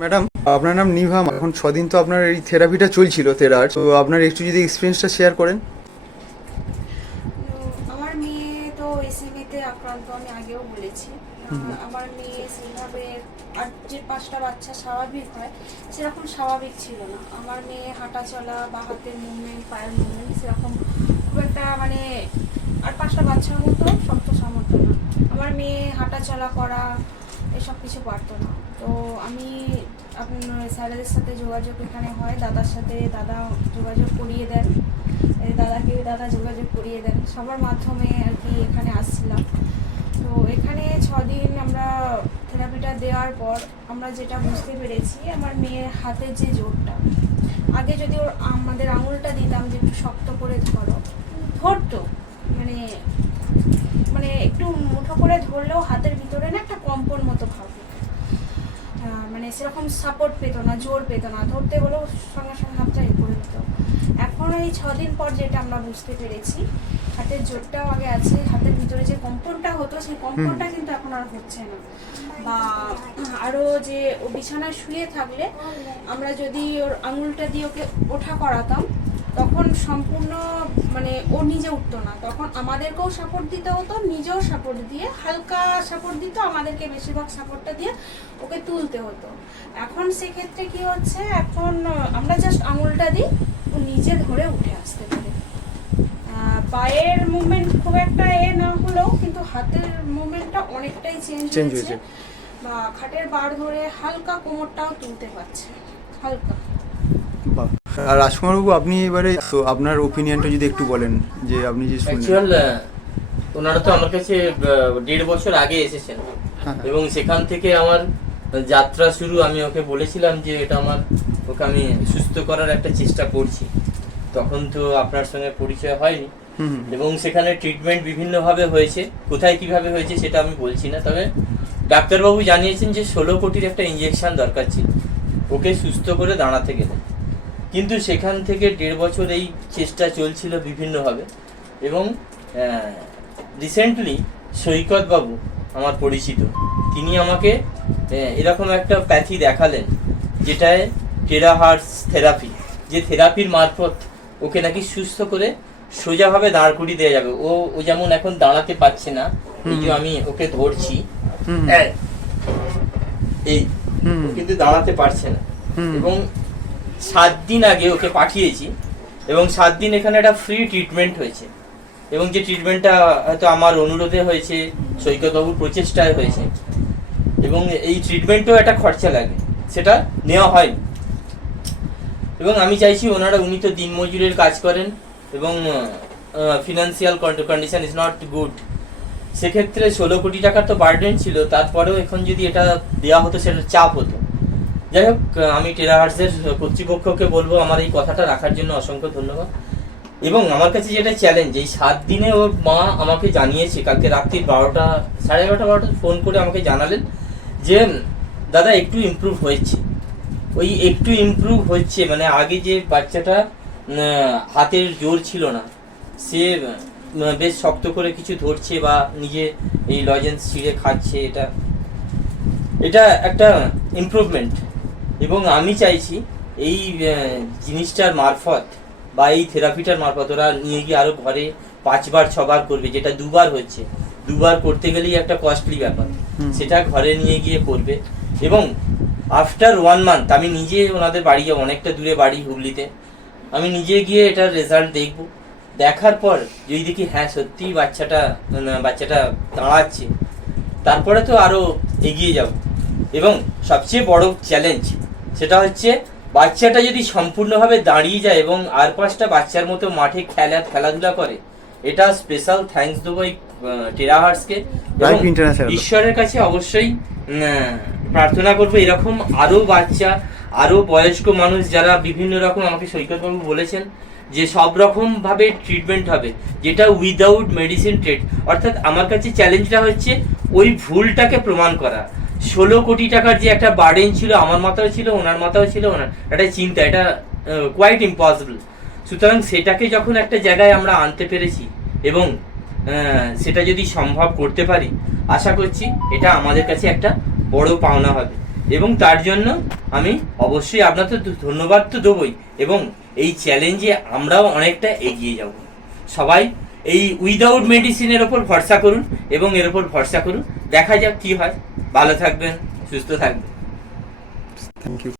Madam, আপনার নাম নিভাম। এখন 6 দিন তো আপনার এই থেরাপিটা চলছিল থেরার, তো আপনার একটু যদি এক্সপিরিয়েন্সটা শেয়ার করেন। আমার মেয়ে তো এসএমএতে আক্রান্ত, আমি আগেও বলেছি। আমার মেয়ে সেইভাবে আর যে 5টা বাচ্চা স্বাভাবিক হয় সেরকম স্বাভাবিক ছিল না। আমার মেয়ে হাঁটা চলা বা হাতের মুভমেন্ট, পায়ের মুভমেন্ট সেরকম খুব একটা মানে আর 5টা বাচ্চার মতো শক্ত সামর্থ্য না। আমার মেয়ে হাঁটা চলা করা এসব কিছু পারতো না। তো আমি আপনার স্যারেদের সাথে যোগাযোগ এখানে হয়, দাদার সাথে দাদা যোগাযোগ করিয়ে দেন, দাদাকে দাদা যোগাযোগ করিয়ে দেন, সবার মাধ্যমে আর কি এখানে আসছিলাম। তো এখানে 6 দিন আমরা থেরাপিটা দেওয়ার পর আমরা যেটা বুঝতে পেরেছি, আমার মেয়ের হাতের যে জোরটা, আগে যদি ওর আমাদের আঙুলটা দিতাম যে একটু শক্ত করে ধরতো, মানে মানে একটু মুঠো করে ধরলেও হাতের ভিতরে না একটা কম্পন মতো ভাব হতো। মানে সেরকম সাপোর্ট পেতো না, জোর পেতো না, ধরতে হলেও সঙ্গে সঙ্গে হাতটা করে দিত। এখন এই 6 দিন পর যেটা আমরা বুঝতে পেরেছি, হাতের জোরটাও আগে আছে, হাতের ভিতরে যে কম্পনটা হতো সেই কম্পনটা কিন্তু এখন আর হচ্ছে না। বা আরও যে ও বিছানায় শুয়ে থাকলে আমরা যদি ওর আঙুলটা দিয়ে ওকে ওঠা করাতাম, তখন সম্পূর্ণ মানে ও নিজে উঠতো না, তখন আমাদেরকেও সাপোর্ট দিতে হতো, নিজেও সাপোর্ট দিয়ে হালকা সাপোর্ট দিত, আমাদেরকে বেশিরভাগ সাপোর্টটা দিয়ে ওকে তুলতে হতো। এখন সেক্ষেত্রে কি হচ্ছে, এখন আমরা জাস্ট আঙুলটা দিই, ও নিজে ধরে উঠে আসতে পারে। পায়ের মুভমেন্ট খুব একটা না হলেও কিন্তু হাতের মুভমেন্টটা অনেকটাই চেঞ্জ হয়েছে। বা খাটের বার ধরে হালকা কোমরটাও তুলতে পারছে, হালকা। আর রাজকুমারবাবু, আপনি এবারে তো আপনার ওপিনিয়নটা যদি একটু বলেন, যে আপনি যে অ্যাকচুয়াল ওনারা তো আমার কাছে 1.5 বছর আগে এসেছেন, এবং সেখান থেকে আমার যাত্রা শুরু। আমি ওকে বলেছিলাম যে এটা ওকে আমি সুস্থ করার একটা চেষ্টা করছি। তখন তো আপনার সঙ্গে পরিচয় হয়নি, এবং সেখানে ট্রিটমেন্ট বিভিন্নভাবে হয়েছে। কোথায় কিভাবে হয়েছে সেটা আমি বলছি না, তবে ডাক্তারবাবু জানিয়েছেন যে 16 কোটির একটা ইঞ্জেকশন দরকার ছিল ওকে সুস্থ করে দাঁড়াতে গেলে। কিন্তু সেখান থেকে 1.5 বছর এই চেষ্টা চলছিল বিভিন্নভাবে, এবং রিসেন্টলি সৈকত বাবু আমার পরিচিত, তিনি আমাকে এরকম একটা প্যাথি দেখালেন, যেটায় টেরাহার্স থেরাপি, যে থেরাপির মারফত ওকে নাকি সুস্থ করে সোজাভাবে দাঁড় করিয়ে দেওয়া যাবে। ও যেমন এখন দাঁড়াতে পারছে না, এই যে আমি ওকে ধরছি, এই কিন্তু দাঁড়াতে পারছে না, এবং 7 দিন আগে ওকে পাঠিয়েছি, এবং 7 দিন এখানে একটা ফ্রি ট্রিটমেন্ট হয়েছে, এবং যে ট্রিটমেন্টটা হয়তো আমার অনুরোধে হয়েছে, সৈকতবাবুর প্রচেষ্টায় হয়েছে, এবং এই ট্রিটমেন্টও একটা খরচা লাগে, সেটা নেওয়া হয়নি। এবং আমি চাইছি উনি তো দিনমজুরের কাজ করেন, এবং financial condition is not good. সেক্ষেত্রে 16 কোটি টাকার তো বার্ডেন ছিল, তারপরেও এখন যদি এটা দেওয়া হতো সেটা চাপ হতো। যাই হোক, আমি টেরাহার্সের কর্তৃপক্ষকে বলবো আমার এই কথাটা রাখার জন্য অসংখ্য ধন্যবাদ। এবং আমার কাছে যেটা চ্যালেঞ্জ, এই 7 দিনে ওর মা আমাকে জানিয়েছে, কালকে রাত্রি 12টা, 11:30 ফোন করে আমাকে জানালেন যে দাদা একটু ইমপ্রুভ হয়েছে। ওই একটু ইমপ্রুভ হচ্ছে মানে আগে যে বাচ্চাটা হাতের জোর ছিল না, সে বেশ শক্ত করে কিছু ধরছে বা নিজে এই লজেন্স ছিঁড়ে খাচ্ছে, এটা একটা ইমপ্রুভমেন্ট। এবং আমি চাইছি এই জিনিসটার মারফত বা এই থেরাপিটার মারফত ওরা নিয়ে গিয়ে আরো ঘরে 5 বার 6 বার করবে, যেটা 2 বার হচ্ছে। 2 বার করতে গেলেই একটা কস্টলি ব্যাপার, সেটা ঘরে নিয়ে গিয়ে করবে। এবং আফটার 1 মান্থ আমি নিজে ওনাদের বাড়ি যাবো, অনেকটা দূরে বাড়ি, হুগলিতে। আমি নিজে গিয়ে এটার রেজাল্ট দেখব, দেখার পর যদি দেখি হ্যাঁ সত্যি বাচ্চাটা দাঁড়াচ্ছে, তারপরে তো আরো এগিয়ে যাব। এবং সবচেয়ে বড় চ্যালেঞ্জ সেটা হচ্ছে, বাচ্চাটা যদি সম্পূর্ণভাবে দাঁড়িয়ে যায় এবং আর 5টা বাচ্চার মতো মাঠে খেলাধুলা করে, এটা স্পেশাল থ্যাঙ্কস দেবো এই টেরাহার্সকে। ঈশ্বরের কাছে অবশ্যই প্রার্থনা করবো এরকম আরো বাচ্চা, আরো বয়স্ক মানুষ যারা বিভিন্ন রকম, আমাকে সৈকতবাবু বলেছেন যে সব রকম ভাবে ট্রিটমেন্ট হবে, যেটা উইদাউট মেডিসিন ট্রিট। অর্থাৎ আমার কাছে চ্যালেঞ্জটা হচ্ছে ওই ভুলটাকে প্রমাণ করা। 16 কোটি টাকার যে একটা বার্ডেন ছিল, আমার মাথাও ছিল, ওনার মাথাও ছিল, ওনার একটা চিন্তা, এটা কোয়াইট ইম্পসিবল। সুতরাং সেটাকে যখন একটা জায়গায় আমরা আনতে পেরেছি, এবং সেটা যদি সম্ভব করতে পারি, আশা করছি এটা আমাদের কাছে একটা বড় পাওনা হবে। এবং তার জন্য আমি অবশ্যই আপনাদের ধন্যবাদ তো দেবই, এবং এই চ্যালেঞ্জে আমরাও অনেকটা এগিয়ে যাব। সবাই এই উইদাউট মেডিসিনের ওপর ভরসা করুন এবং এর ওপর ভরসা করুন, দেখা যাক কি হয়। ভালো থাকবেন, সুস্থ থাকবেন। Thank you.